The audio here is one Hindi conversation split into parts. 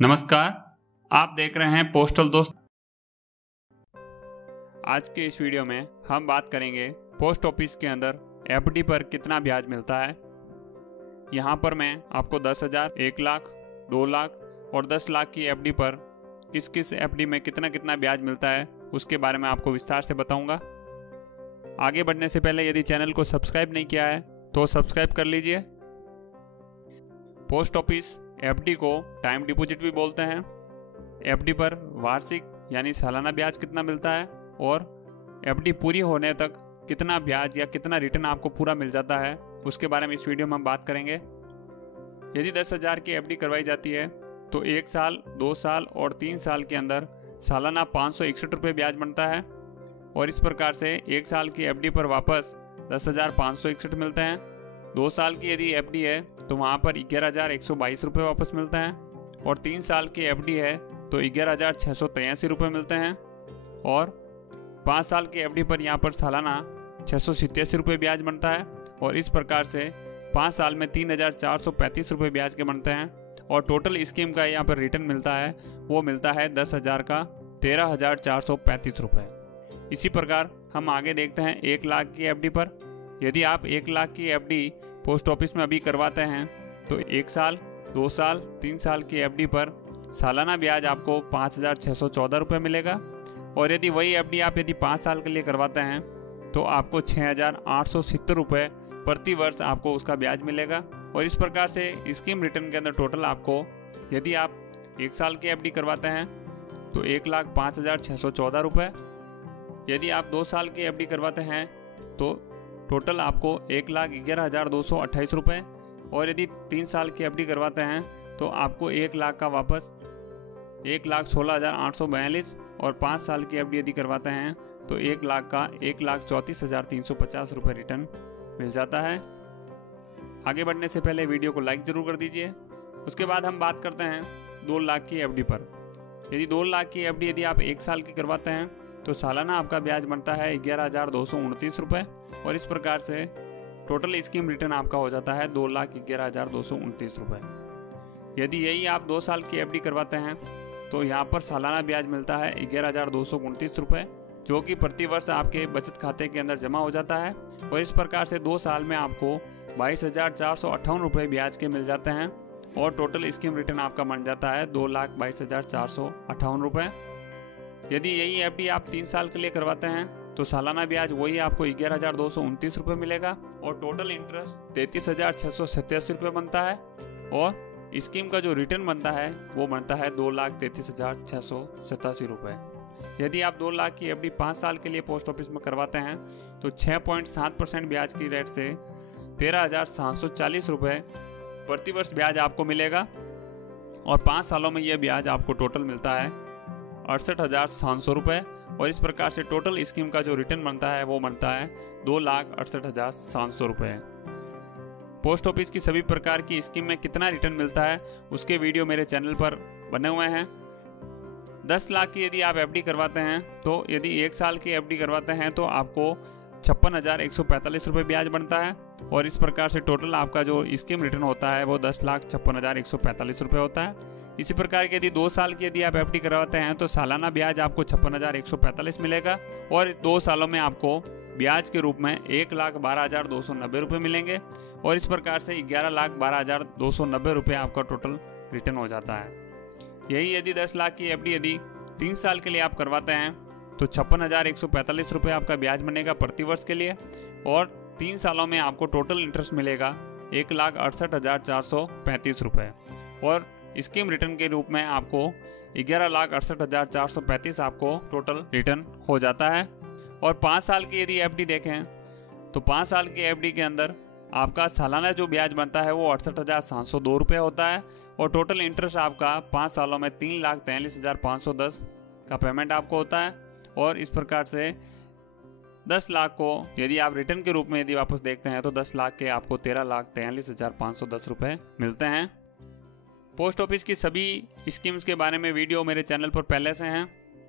नमस्कार, आप देख रहे हैं पोस्टल दोस्त। आज के इस वीडियो में हम बात करेंगे पोस्ट ऑफिस के अंदर एफडी पर कितना ब्याज मिलता है। यहाँ पर मैं आपको 10,000, 1 लाख, 2 लाख और 10 लाख की एफडी पर किस किस एफडी में कितना कितना ब्याज मिलता है उसके बारे में आपको विस्तार से बताऊंगा। आगे बढ़ने से पहले यदि चैनल को सब्सक्राइब नहीं किया है तो सब्सक्राइब कर लीजिए। पोस्ट ऑफिस एफडी को टाइम डिपॉजिट भी बोलते हैं। एफडी पर वार्षिक यानी सालाना ब्याज कितना मिलता है और एफडी पूरी होने तक कितना ब्याज या कितना रिटर्न आपको पूरा मिल जाता है उसके बारे में इस वीडियो में हम बात करेंगे। यदि 10,000 की एफडी करवाई जाती है तो 1 साल, 2 साल और 3 साल के अंदर सालाना 561 रुपये ब्याज बनता है और इस प्रकार से 1 साल की एफडी पर वापस 10,561 मिलते हैं। 2 साल की यदि एफडी है तो वहाँ पर 11,122 रुपये वापस मिलते हैं और 3 साल की एफडी है तो 11,683 रुपये मिलते हैं और 5 साल की एफडी पर यहाँ पर सालाना 687 रुपये ब्याज बनता है और इस प्रकार से 5 साल में 3,435 रुपये ब्याज के बनते हैं और टोटल स्कीम का यहाँ पर रिटर्न मिलता है वो मिलता है 10,000 का 13,435 रुपये। इसी प्रकार हम आगे देखते हैं 1 लाख की एफडी पर। यदि आप 1 लाख की एफडी पोस्ट ऑफिस में अभी करवाते हैं तो 1 साल, 2 साल, 3 साल की एफडी पर सालाना ब्याज आपको 5,614 रुपये मिलेगा और यदि वही एफडी आप यदि 5 साल के लिए करवाते हैं तो आपको 6,870 रुपये प्रति वर्ष आपको उसका ब्याज मिलेगा। और इस प्रकार से स्कीम रिटर्न के अंदर टोटल आपको यदि आप 1 साल की एफडी करवाते हैं तो 1,05,614 रुपये, यदि आप 2 साल की एफडी करवाते हैं तो टोटल आपको 1,11,228 रुपये और यदि 3 साल की एफडी करवाते हैं तो आपको 1 लाख का वापस 1,16,842 और 5 साल की एफडी यदि करवाते हैं तो 1 लाख का 1,34,350 रुपये रिटर्न मिल जाता है। आगे बढ़ने से पहले वीडियो को लाइक ज़रूर कर दीजिए। उसके बाद हम बात करते हैं 2 लाख की एफडी पर। यदि 2 लाख की एफडी यदि आप 1 साल की करवाते हैं तो सालाना आपका ब्याज बनता है 11,229 रुपये और इस प्रकार से टोटल स्कीम रिटर्न आपका हो जाता है 2,11,229 रुपये। यदि यही आप 2 साल की एफडी करवाते हैं तो यहाँ पर सालाना ब्याज मिलता है 11,229 रुपये जो कि प्रति वर्ष आपके बचत खाते के अंदर जमा हो जाता है और इस प्रकार से 2 साल में आपको 22,458 रुपये ब्याज के मिल जाते हैं और टोटल स्कीम रिटर्न आपका बन जाता है 2,22,458 रुपये। यदि यही एफडी आप 3 साल के लिए करवाते हैं तो सालाना ब्याज वही आपको 11,229 रुपये मिलेगा और टोटल इंटरेस्ट 33,687 रुपये बनता है और स्कीम का जो रिटर्न बनता है वो बनता है 2,33,687 रुपये। यदि आप 2 लाख की एफडी 5 साल के लिए पोस्ट ऑफिस में करवाते हैं तो 6.7% ब्याज की रेट से 13,740 रुपये प्रति वर्ष ब्याज आपको मिलेगा और 5 सालों में यह ब्याज आपको टोटल मिलता है 68,700 रुपये और इस प्रकार से टोटल स्कीम का जो रिटर्न बनता है वो बनता है 2,68,700 रुपये। पोस्ट ऑफिस की सभी प्रकार की स्कीम में कितना रिटर्न मिलता है उसके वीडियो मेरे चैनल पर बने हुए हैं। 10 लाख की यदि आप एफडी करवाते हैं तो यदि 1 साल की एफडी करवाते हैं तो आपको 56,145 रुपये ब्याज बनता है और इस प्रकार से टोटल आपका जो स्कीम रिटर्न होता है वो 10,56,145 रुपये होता है। इसी प्रकार की यदि 2 साल की यदि आप एफडी करवाते हैं तो सालाना ब्याज आपको 56,145 मिलेगा और 2 सालों में आपको ब्याज के रूप में 1,12,290 रुपये मिलेंगे और इस प्रकार से 11,12,290 रुपये आपका टोटल रिटर्न हो जाता है। यही यदि 10 लाख की एफडी यदि 3 साल के लिए आप करवाते हैं तो 56,145 रुपये आपका ब्याज बनेगा प्रति वर्ष के लिए और 3 सालों में आपको टोटल इंटरेस्ट मिलेगा 1,68,435 रुपये और स्कीम रिटर्न के रूप में आपको 11,68,435 आपको टोटल रिटर्न हो जाता है। और 5 साल की यदि एफडी देखें तो 5 साल की एफडी के अंदर आपका सालाना जो ब्याज बनता है वो 68,702 रुपये होता है और टोटल इंटरेस्ट आपका 5 सालों में 3,43,510 का पेमेंट आपको होता है और इस प्रकार से 10 लाख को यदि आप रिटर्न के रूप में यदि वापस देखते हैं तो 10 लाख के आपको 13,43,510 रुपये मिलते हैं। पोस्ट ऑफिस की सभी स्कीम्स के बारे में वीडियो मेरे चैनल पर पहले से हैं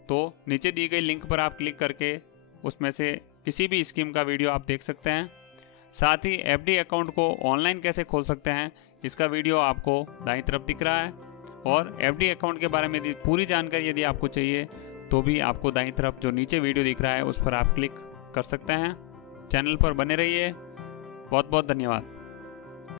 तो नीचे दी गई लिंक पर आप क्लिक करके उसमें से किसी भी स्कीम का वीडियो आप देख सकते हैं। साथ ही एफडी अकाउंट को ऑनलाइन कैसे खोल सकते हैं इसका वीडियो आपको दाईं तरफ दिख रहा है। और एफडी अकाउंट के बारे में पूरी जानकारी यदि आपको चाहिए तो भी आपको दाईं तरफ जो नीचे वीडियो दिख रहा है उस पर आप क्लिक कर सकते हैं। चैनल पर बने रहिए। बहुत बहुत धन्यवाद।